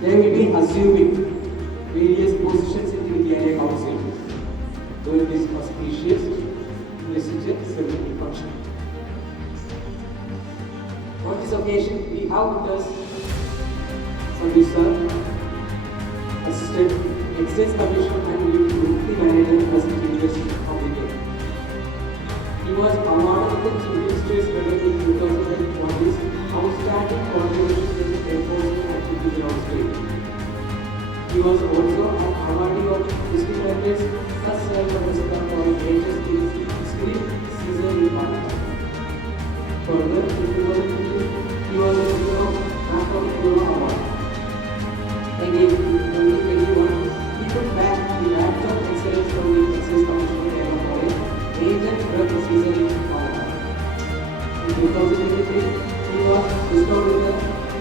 They will be assuming various positions in the Vidyalaya Council during this auspicious investiture ceremony function. On this occasion, we have with us Sandeep sir, Assistant Excise Commissioner and Deputy Manager, President University of India. He was awarded the Chief Minister's Medal in 2001 for his outstanding contribution in enforcement activities on state. He was also an awardee of distinguished such self-president for his latest script season in Pakistan. Further, in 2015, he was a winner of National Hero Award. Again, in 2021, he took back the badge of excellence from the Excise Commissioner Kerala for a agent drug season in Pakistan. In 2023, he was bestowed with the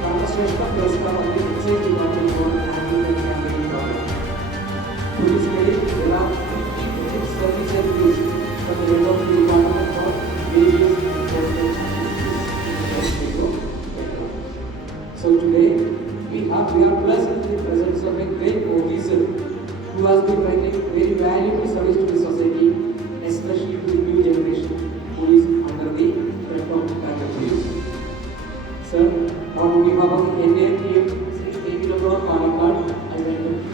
Karnashrestha Puraskar of the Excise Department for Anti-Drug Campaign Program. To his credit, there are 56 service certificates from the head of the department for various enforcement activities. So today, we are blessed with the presence of a great officer who has been rendering very valuable service to the society, especially to the new generation who is under the threat of bankruptcy. Sir, on behalf of the entire team, Sri A.P. Lord Palakkad, I welcome you.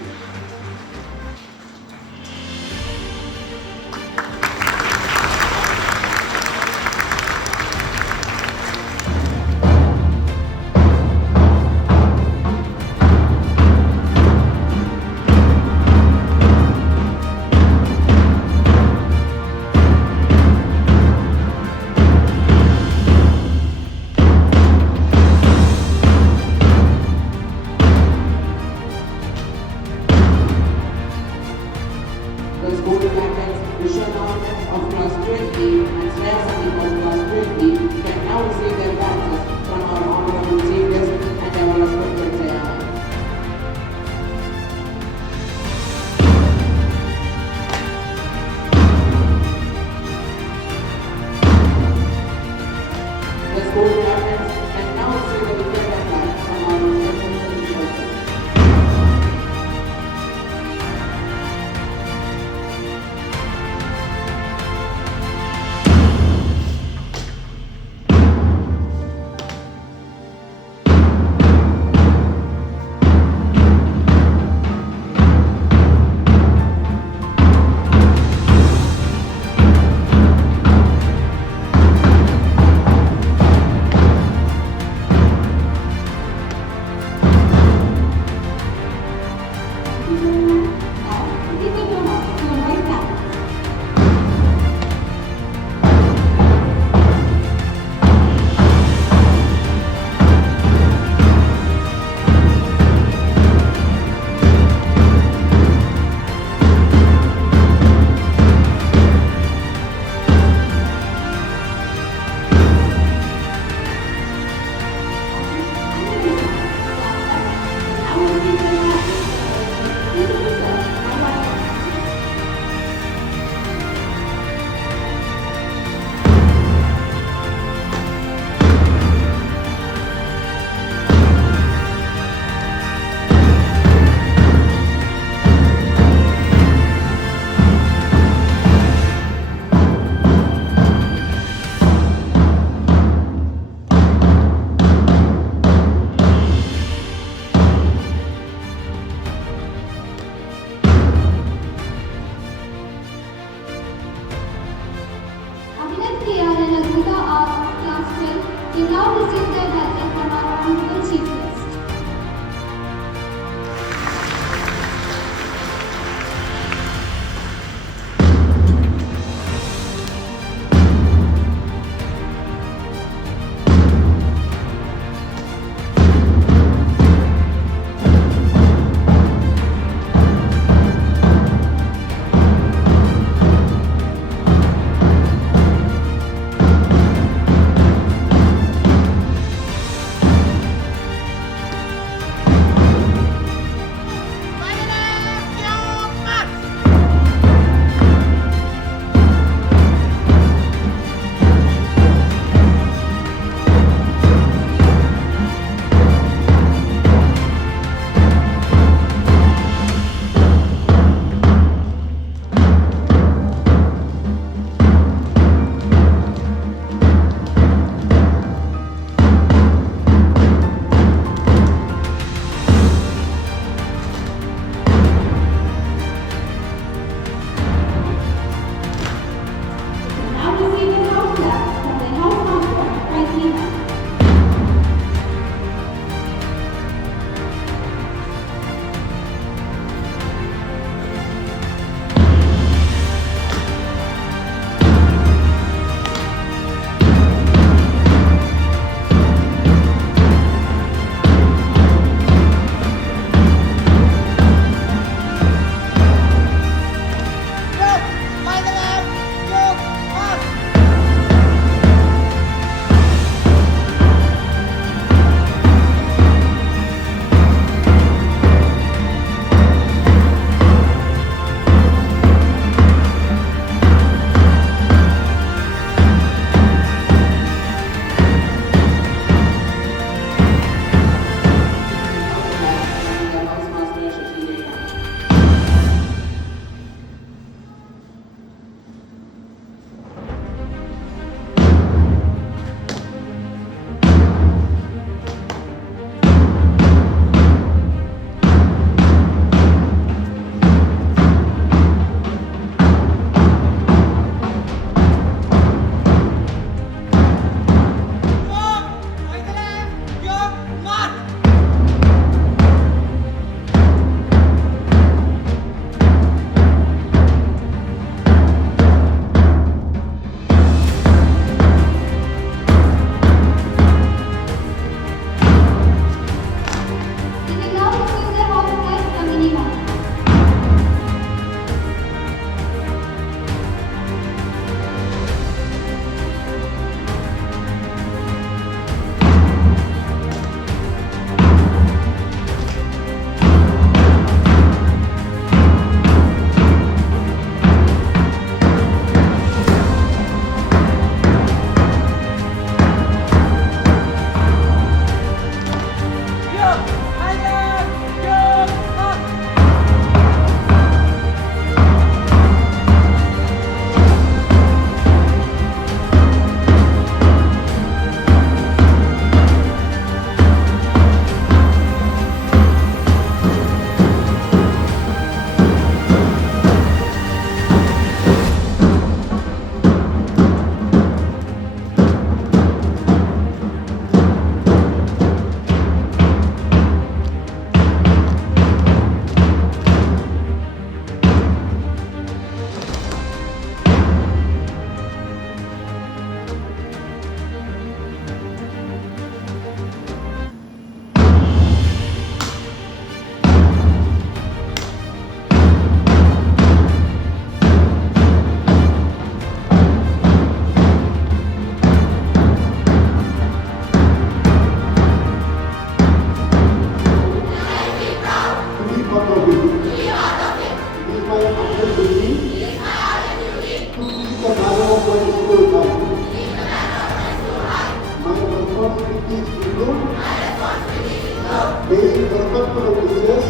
being respectful of teachers,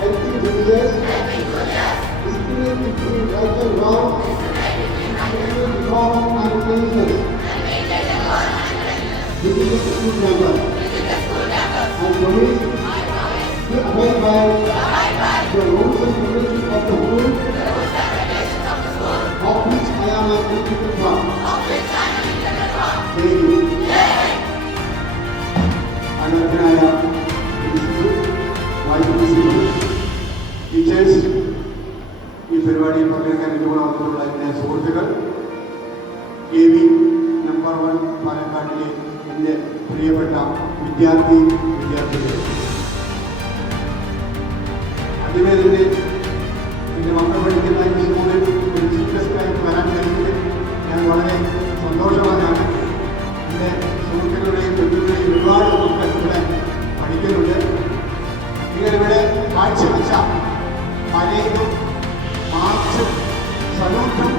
helping juniors, discriminating between right and wrong, discriminating reform and cleanliness, within the school campus, and promise to abide by the rules and regulations of the school, of which I am an integral part. Thank you. അനർഹനായ principal, vice principal, teachers, ഈ പരിപാടിയിൽ പങ്കെടുക്കാൻ ഇതുപോലെ വന്നിട്ടുള്ള എൻ്റെ സുഹൃത്തുക്കൾ, KV number 1 പാലക്കാടിലെ എൻ്റെ പ്രിയപ്പെട്ട വിദ്യാർത്ഥികൾ, ആദ്യമേ തന്നെ എൻ്റെ മക്കൾ പഠിക്കുന്ന ഈ സ്കൂളിൽ ഒരു ചീഫ് ഗസ്റ്റായിട്ട് വരാൻ കഴിഞ്ഞത് ഞാൻ വളരെ സന്തോഷവാനാണ്. എൻ്റെ സുഹൃത്തുക്കളുടെയും ബന്ധുക്കളുടെയും ഒരുപാട് മക്കൾ ഇവിടെ പഠിക്കുന്നുണ്ട്. നിങ്ങളിവിടെ കാഴ്ചവെച്ച പലതും മാർച്ചും സലൂട്ടും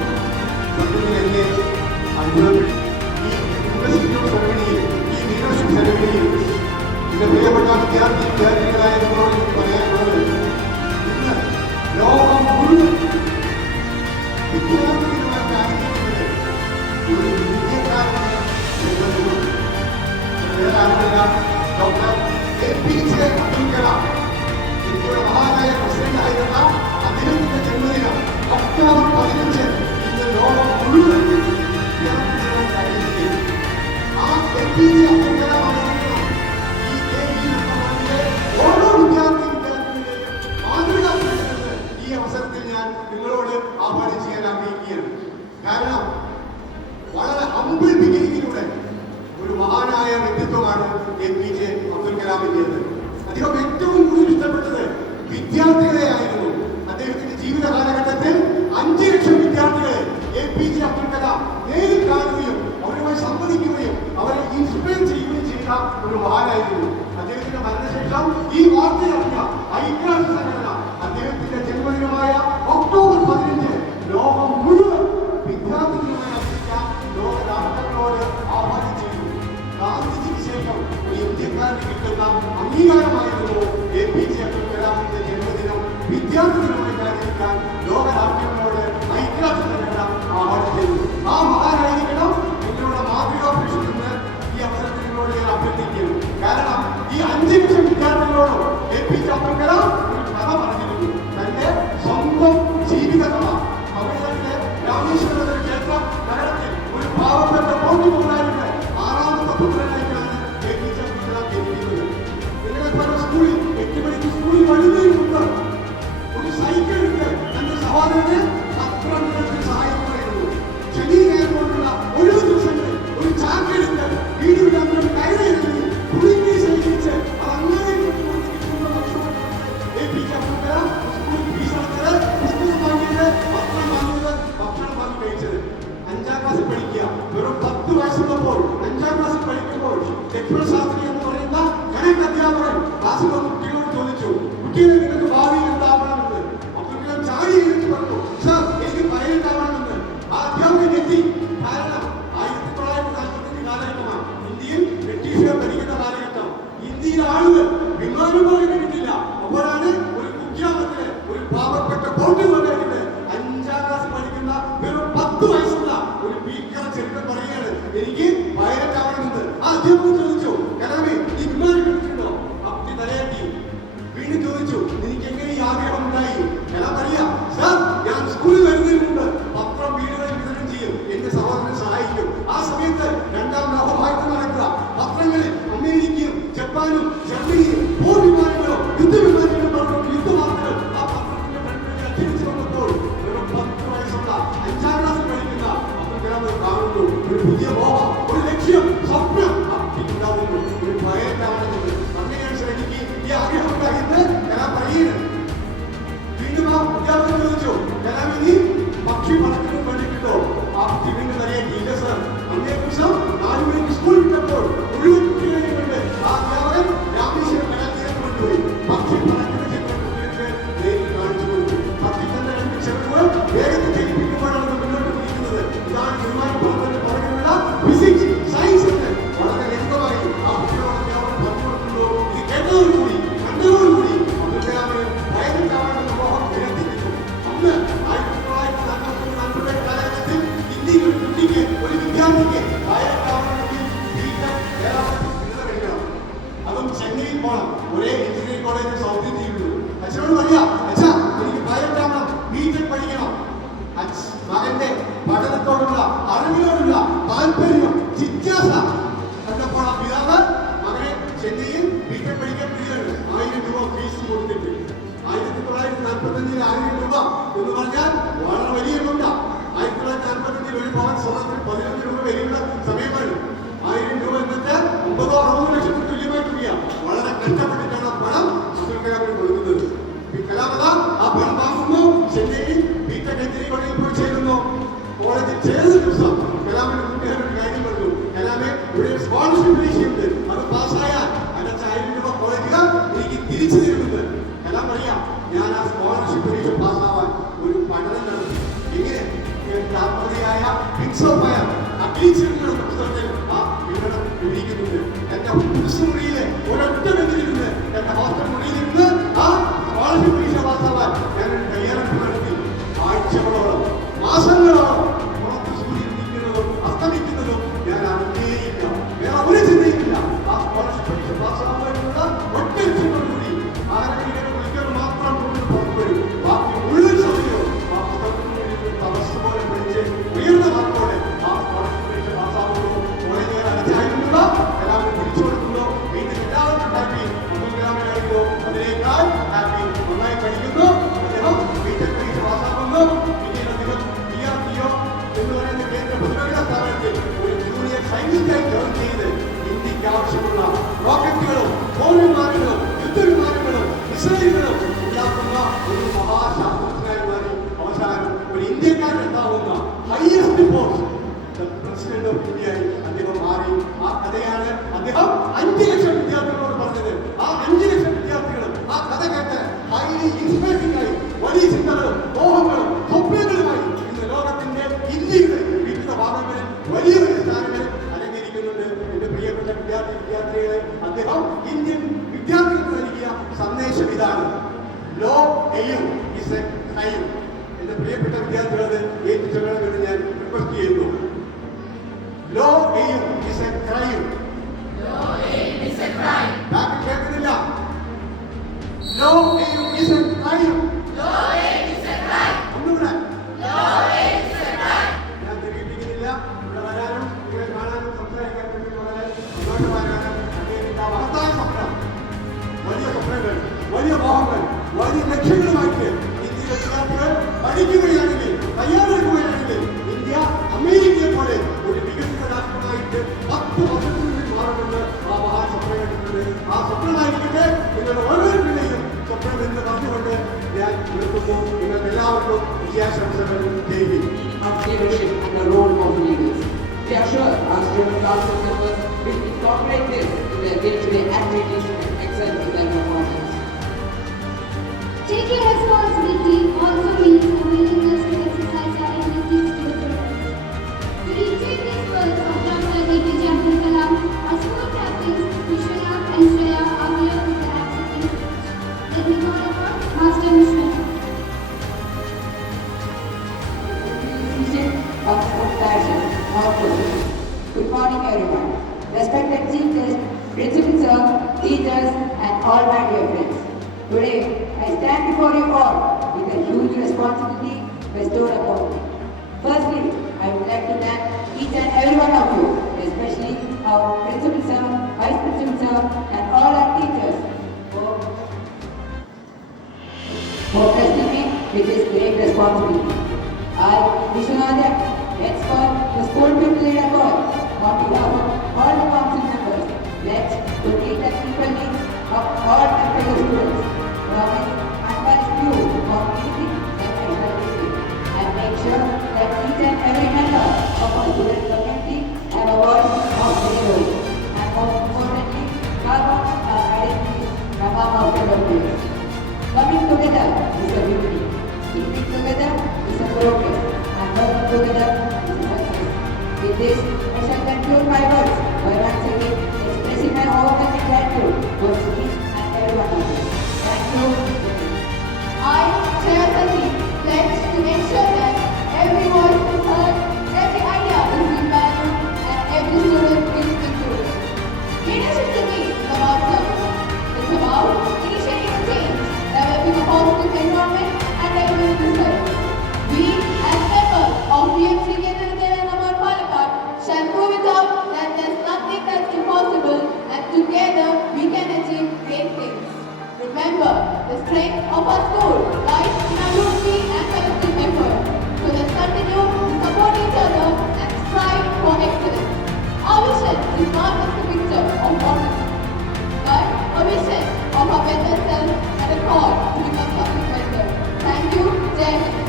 സത്യത്തിൽ എന്നെ അത്ഭുതപ്പെട്ടു. ഈ ഇൻവെസ്റ്റിറ്റ്യൂട്ട് സെറമണിയിൽ, ഈ ലീഡർഷിപ്പ് സെറമണിയിൽ എൻ്റെ പ്രിയപ്പെട്ട വിദ്യാർത്ഥികളായ നിങ്ങളോട് എനിക്ക് പറയാനുള്ളത്, ഇന്ന് ലോകം മുഴുവൻ വിദ്യാർത്ഥികളുമായിട്ട് ആയിരിക്കുന്നത് ഒരു ഇന്ത്യക്കാരനെ ഡോക്ടർ APJ അബ്ദുൽ കലാം, ഇന്ത്യയുടെ മഹാനായ പ്രസിഡന്റായിരുന്ന അദ്ദേഹത്തിന്റെ ജന്മദിനം ഒക്ടോബർ 15 ഇന്ന് ലോകം മുഴുവൻ വിദ്യാർത്ഥികളുമായി ആയിരിക്കും. ആ APJ അബ്ദുൽ കലാം ആയിരിക്കണം ഈ KV നമ്പർ 1 ഓരോ വിദ്യാർത്ഥികളെയും മാതൃകാപരമെന്ന് ഈ അവസരത്തിൽ ഞാൻ നിങ്ങളോട് ആഹ്വാനം ചെയ്യാൻ ആഗ്രഹിക്കുകയാണ്. കാരണം വളരെ ഹംബിൾ ബിഗിനിങ്ങിലൂടെ ഒരു മഹാനായ വ്യക്തിത്വമാണ് APJ അബ്ദുൽ കലാമിൻ്റെത്. അദ്ദേഹം ഏറ്റവും കൂടുതൽ ഇഷ്ടപ്പെട്ടത് വിദ്യാർത്ഥികളെ ആയിരുന്നു. അദ്ദേഹത്തിന്റെ ജീവിത കാലഘട്ടത്തിൽ 5 ലക്ഷം വിദ്യാർത്ഥികളെ APJ അബ്ദുൽ കലാം നേരിൽ കാണുകയും അവരുമായി സംവദിക്കുകയും അവരെ ഇൻസ്പയർ ചെയ്യുകയും ചെയ്ത ഒരു മഹാനായിരുന്നു. അദ്ദേഹത്തിന്റെ മരണശേഷം ഈ വാർത്തയറിഞ്ഞ ഐക്യരാഷ്ട്ര സംഘടന അദ്ദേഹത്തിന്റെ ജന്മദിനമായ ഒക്ടോബർ 15 ലോകം മുഴുവൻ വിദ്യാർത്ഥികളുമായി ആചരിക്കാൻ ലോക രാഷ്ട്രങ്ങളോട് ആഹ്വാനം ചെയ്തു. ഗാന്ധിജിക്ക് ശേഷം ഒരു ഇന്ത്യക്കാരന് കിട്ടുന്ന അംഗീകാരമായിരുന്നു APJ അബ്ദുൽ കലാമിന്റെ ജന്മദിനം വിദ്യാർത്ഥികളുമായി ആചരിക്കാൻ ലോക രാഷ്ട്രങ്ങളോട് ഐക്യരാഷ്ട്ര സംഘടന ആഹ്വാനം ചെയ്തു. ആ മഹാനായിരിക്കണം നിങ്ങളുടെ മാതൃകാ പുരുഷനെന്ന് ഈ അവസരത്തിൽ നിങ്ങളോട് ഞാൻ അഭ്യർത്ഥിക്കുന്നു. കാരണം ഈ 5 ലക്ഷം വിദ്യാർത്ഥികളോടും APJ അബ്ദുൽ കലാം ഒരു കഥ പറഞ്ഞിരുന്നു. തന്റെ സ്വന്തം ജീവിത കഥ. തമിഴ്നാട്ടിലെ രാമേശ്വരം ക്ഷേത്ര നഗരത്തിൽ ഒരു പാവപ്പെട്ട പോറ്റുമുണ്ടായിരുന്ന 6ാമത്തെ പുത്രനായിട്ടാണ് APJ അബ്ദുൽ കലാം ജനിക്കുന്നത്. നിങ്ങളെപ്പോലെ സ്കൂളിൽ 8 മണിക്ക് സ്കൂളിൽ വരുന്നതിന് മുമ്പ് ഒരു സൈക്കിൾ എടുത്ത് തന്റെ സഹോദരന് പത്രത്തിൽ സഹായിക്കുമായിരുന്നു. ശനി ഞായറുകൊണ്ടുള്ള ഒഴിവ് ദിവസങ്ങളിൽ ഒരു ചാക്കെടുത്ത് വീട് വിടാൻ കയറി എഴുതി കുടുങ്ങി ശേഖരിച്ച് അത് അങ്ങനെ കിട്ടുന്ന ഭക്ഷണം APJ അബ്ദുൽ കലാം സ്കൂളിൽ ഫീസ് അടച്ചത്, പുസ്തകം വാങ്ങിയത്, പത്രം വാങ്ങിയത്, ഭക്ഷണം വാങ്ങി കഴിച്ചത്. 5ാം ക്ലാസ്സിൽ പഠിക്കുക, വെറും 10 വയസ്സുള്ളപ്പോൾ 5ാം ക്ലാസ്സിൽ പഠിക്കുമ്പോൾ ലക്ഷ്മണശാസ്ത്രി എന്ന് പറയുന്ന കണക്ക് അധ്യാപകൻ ക്ലാസ്സിൽ വന്ന് കുട്ടികളോട് ചോദിച്ചു, കുട്ടികളെ നിങ്ങൾക്ക് ഭാവിയിൽ എന്താവണമെന്ന്. അബ്ദുൽ കലാം ചാടി എഴുതി പറഞ്ഞു, സർ എനിക്ക് പൈലറ്റാവണമെന്ന്. ആ അധ്യാപകൻ എത്തി. കാരണം 1945 കാലഘട്ടമാണ്. ഇന്ത്യയിൽ ബ്രിട്ടീഷുകാർ ഭരിക്കുന്ന കാലഘട്ടം. ഇന്ത്യയിലെ ആളുകൾ വിമാനം പോലും കിട്ടില്ല. അപ്പോഴാണ് ഒരു കുഗ്രാമത്തില് ഒരു പാവപ്പെട്ട ബോട്ടുകൊണ്ടായിട്ട് 5ാം ക്ലാസ്സിൽ പഠിക്കുന്ന വെറും 10 വയസ്സുള്ള ഒരു ഭീകര ചെറുക്കൻ പറയുകയാണ്, എനിക്ക് പൈലറ്റ് ആവണമെന്ന്. ആ അധ്യാപകൻ ചോദിച്ചു, കലാമേ നീ വിമാനം കിട്ടിയിട്ടുണ്ടോ? അബ്ദി തലയാട്ടി. വീണ്ടും ചോദിച്ചു, എനിക്ക് എങ്ങനെ ഈ ആഗ്രഹം ഉണ്ടായി? കലാം അറിയാം, സർ ഞാൻ സ്കൂളിൽ വരുന്നതിന് മുമ്പ് പത്രം വീടുകളിൽ വിതരണം ചെയ്യും, എന്റെ സഹോദരനെ സഹായിക്കും. ആ സമയത്ത് 2ാം ലോകമഹായുദ്ധം നടക്കുക. പത്രങ്ങളിൽ അമേരിക്കയും ജപ്പാനും ജർമ്മനിയും വിമാനങ്ങളും പോകണം. ഒരേ എഞ്ചിനീയറിംഗ് കോളേജ് സൗത്ത് ഇന്ത്യയിലുള്ളൂ. അച്ഛനോട് പറയാ, അച്ഛാ എനിക്ക് പൈലറ്റ് ആവണം, ബിടെക് പഠിക്കണം. മകന്റെ പഠനത്തോടുള്ള അറിവിനോടുള്ള താല്പര്യം, ജിജ്ഞാസ കണ്ടപ്പോൾ ആ പിതാവ് മകനെ ചെന്നൈയിൽ ബിടെക് പഠിക്കാൻ വിടുകയാണ്. 1000 രൂപ ഫീസ് കൊടുത്തിട്ട് 1945 1000 രൂപ എന്ന് പറഞ്ഞാൽ വളരെ വലിയ എമൗണ്ടാ. 1945 ഒരു പവൻ സ്വർണ്ണത്തിന് 11 രൂപ വിലയുള്ള സമയമാണ്. 1000 രൂപ എന്നിട്ട് 50-60 ലക്ഷത്തിന് തുല്യമായിട്ട് തുകയാണ്. വളരെ കഷ്ടപ്പെട്ടിട്ടാണ് പണം അബ്ദുൽ കലാമിന് കൊടുക്കുന്നത്. കലാമത ആ പണം വാങ്ങുന്നു, ചെന്നൈയിൽ ബിടെക് എഞ്ചിനീയറിംഗ് കോളേജിൽ പോയി ചേരുന്നു. കോളേജിൽ ചേർന്ന ദിവസം കലാമിന് കൂട്ടുകാരൻ ഒരു കാര്യം പറഞ്ഞു, കലാമെ ഇവിടെ സ്കോളർഷിപ്പ് പരീക്ഷയുണ്ട്, അത് പാസ്സായാൽ അടച്ച 1000 രൂപ കോളേജുകാർ എനിക്ക് തിരിച്ചു തരുന്നത്. കലാം പറയാം, ഞാൻ ആ സ്കോളർഷിപ്പ് പരീക്ഷ പാസ്സാവാൻ ഒരു പഠനം നടത്തി. എങ്ങനെ ആത്മകഥയായ പുസ്തകത്തിൽ ആ വിവരണം വിവരിക്കുന്നുണ്ട്. എന്റെ മുറിയിലെ ഒരൊറ്റ ബെഞ്ചിലിരുന്ന്, എന്റെ ഹോസ്റ്റൽ മുറിയിലിരുന്ന് ആ സ്കോളർഷിപ്പ് പരീക്ഷ പാസ്സാവാൻ ഞാൻ തയ്യാറെടുപ്പ് നടത്തി. ആഴ്ചകളോളം, മാസങ്ങളോളം പുറത്ത് സൂര്യൻ നിൽക്കുന്നതും അസ്തമിക്കുന്നതും ഞാൻ അറിഞ്ഞേയില്ല. വേറെ ഒരു ചിന്തയില്ല. ആ സ്കോളർഷിപ്പ് പരീക്ഷ പാസ്സാവാനുള്ള ഒറ്റ ലക്ഷ്യത്തോടുകൂടി ആരെങ്കിലും വിളിക്കാൻ മാത്രം പുറത്തു വരും. ബാക്കി മുഴുവൻ സമയവും ആ പുസ്തകത്തിൽ തപസ് പോലെ പഠിച്ച് ഉയർന്ന മാർക്കോടെ ആ സ്കോളർഷിപ്പ് പരീക്ഷ പാസ്സാവുന്നു. കോളേജുകാർ അടച്ചായിരുന്നില്ല, കലാമിന് തിരിച്ചു കൊടുക്കുന്നു. വീട്ടിൽ എല്ലാവർക്കും ഹാപ്പി. അബ്ദുൽ കലാമിനായിരുന്നു അതിനേക്കാൾ ഹാപ്പി. നന്നായി പഠിക്കുന്നു, അദ്ദേഹം ബിടെക് പരീക്ഷ പാസ്സാക്കുന്നു. പിന്നീട് അദ്ദേഹം DRDO എന്ന് പറയുന്ന കേന്ദ്ര പൊതുമേഖലാ സ്ഥാപനത്തിൽ ഒരു ജൂനിയർ സയന്റിസ്റ്റായി ജോയിൻ ചെയ്ത് ഇന്ത്യക്ക് ആവശ്യമുള്ള റോക്കറ്റുകളും ബോംബുമാരുകളും യുദ്ധവിമാനങ്ങളും മിസൈലുകളും ഉണ്ടാക്കുന്ന ഒരു മഹാശാസ്ത്രജ്ഞനായി മാറി. അവസാനം ഒരു ഇന്ത്യക്കാരൻ ഉണ്ടാവുന്ന ഹയസ്റ്റ് പോസ്റ്റ് പ്രസിഡന്റ് ഓഫ് ഇന്ത്യയായി അദ്ദേഹം മാറി. ആ കഥയാണ് അദ്ദേഹം 5 ലക്ഷം വിദ്യാർത്ഥികളോട് പറഞ്ഞത്. ആ 5 ലക്ഷം വിദ്യാർത്ഥികളും ആ കഥ കേട്ട് ഹൈലി ഇൻസ്പയറിംഗ് ആയി വലിയ ചിന്തകളും മോഹങ്ങളും സ്വപ്നങ്ങളുമായി ഇന്ന് ലോകത്തിന്റെ ഇന്ത്യയുടെ വിവിധ ഭാഗങ്ങളിൽ വലിയ വലിയ സ്ഥാനങ്ങളിൽ അലങ്കരിക്കുന്നുണ്ട്. എന്റെ പ്രിയപ്പെട്ട വിദ്യാർത്ഥികളെ, അദ്ദേഹം ഇന്ത്യൻ വിദ്യാർത്ഥികൾക്ക് നൽകിയ സന്ദേശം ഇതാണ്: ലോ എയും ഇസ് എ ക്രൈം. എന്റെ പ്രിയപ്പെട്ട വിദ്യാർത്ഥികളത് ഏറ്റുചൊല്ലണമെന്ന് ഞാൻ റിക്വസ്റ്റ് ചെയ്യുന്നു. ലോ എയും ഇസ് എ ക്രൈം. ബാക്കി കേൾക്കുന്നില്ല. ലോ എയും ഇസ് എ ക്രൈം. ഒന്നുകൂടെ. ഞാൻ തിരികെപ്പിക്കുന്നില്ല. ഇവിടെ വരാനും ഇവിടെ കാണാനും സംസാരിക്കാനും വേണ്ടി വളരെ സന്തോഷവാനാണ്. അദ്ദേഹത്തിന്റെ ആ മഹത്തായ സ്വപ്നം, വലിയ സ്വപ്നങ്ങൾ, വലിയ മോഹങ്ങൾ, വലിയ ലക്ഷ്യങ്ങളുമായിട്ട് ഇന്ത്യയിലെ വിദ്യാർത്ഥികൾ പഠിക്കുകയാണെങ്കിൽ, തയ്യാറെടുക്കുകയാണെങ്കിൽ ഇന്ത്യ അമേരിക്കയെ പോലെ ഒരു വികസിത രാഷ്ട്രമായിട്ട് 10 വർഷത്തിനുള്ളിൽ മാറുമെന്ന് ആ മഹാൻ സ്വപ്നം കണ്ടിട്ടുണ്ട്. ആ സ്വപ്നമായിരിക്കട്ടെ നിങ്ങളുടെ ഓരോരുത്തരുടെയും സ്വപ്നം എന്ന് പറഞ്ഞുകൊണ്ട് ഞാൻ നിർത്തുന്നു. നിങ്ങൾക്ക് എല്ലാവർക്കും വിജയാശംസകൾ ചെയ്യുകയും Of leadership and the role of leaders. We are sure our student council members will incorporate this in their day-to-day activities and excel in their performance. Taking responsibility also means a willingness to exercise our abilities to the fullest. To retrieve these words of Dr. APJ Abdul Kalam, our school captains Vishwanath and Shreya are here with the accepting speech. Let me call upon Master Vishwanath. Good morning, everyone. Respected chief guests, principal sir, teachers, and all my dear friends. Today, I stand before you all with a huge responsibility bestowed upon me. Firstly, I would like to thank each and every one of you, especially our principal sir, vice principal sir, and all our teachers for trusting me with this great responsibility. I, Vishwanath, henceforth the school people leader call on behalf of all the council members, pledge to meet the equal needs of all my fellow students, promise unbiased view of anything that I shall receive, and make sure that each and every member of our student community have a voice of their own, and most importantly, carve out our identities among our fellow peers. Coming together is a unity, keeping together is a progress, and working together is a success. With this, I shall conclude my words by once again expressing my overwhelming gratitude towards each and every one of you. Thank you. I, Shreya Sati, pledge to ensure that every voice is heard, every idea is valued, and every student is included. Leadership to me is about service. The out, initiating a change, developing a positive environment, and delivering results. We, as members of PMC Kendra Namar Palakkad, shall prove it out that there's nothing that's impossible, and together we can achieve great things. Remember, the strength of our school lies in our unity and collective effort. So let's continue to support each other and strive for excellence. Our vision is not just a picture of what we do, but a vision of our better self and a call to become something better. Thank you, Jai Hind.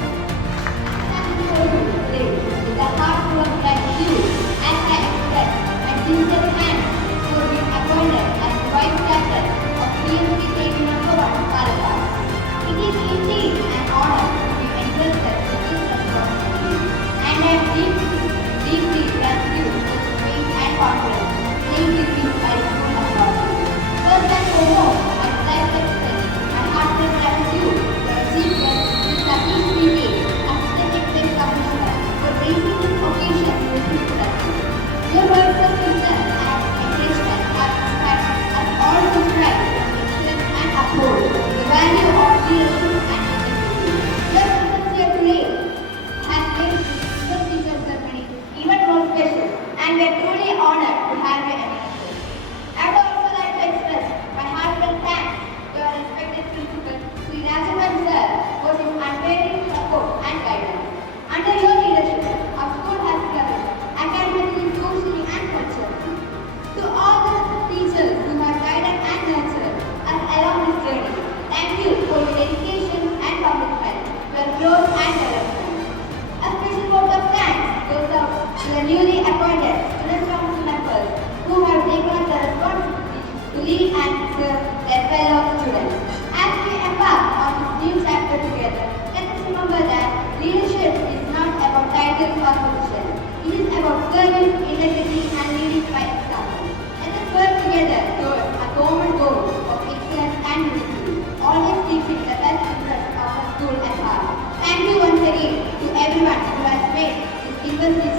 With a heart full of gratitude, as I express my sincere thanks for being appointed as Vice Chancellor of PMC Kendra Namar Palakkad. It is indeed an honor to be entrusted with this responsibility, and I am deeply gratitude for the faith and confidence placed in me by the school authority. First and foremost, I would like to express my heartfelt gratitude to our Chief Guest, Mr. Satish P.K., Assistant Executive Commissioner, for raising this occasion to the people. Your words of wisdom and encouragement have inspired us all to strive for excellence and uphold the value of leadership and integrity. Your presence here today has made this teacher ceremony even more special, and we are truly honored to have you among us. I would also like to express my heartfelt thanks to our respected principal, Sri Rajavan sir, for his unwavering support and guidance. Under your leadership, our school has flourished academically, socially, and culturally. To all the teachers who have guided and nurtured us along this journey, thank you for your dedication and commitment to our growth and development. A special vote of thanks goes out to the newly appointed student council members who have taken up the responsibility to lead and serve their fellow students. As we embark on this new chapter together, let us remember that leadership is not about titles or positions. It is about service, integrity, and leading by example. Let us work together towards a common goal of excellence and unity, always keeping the best interest of our school at heart. Thank you once again to everyone who has made this university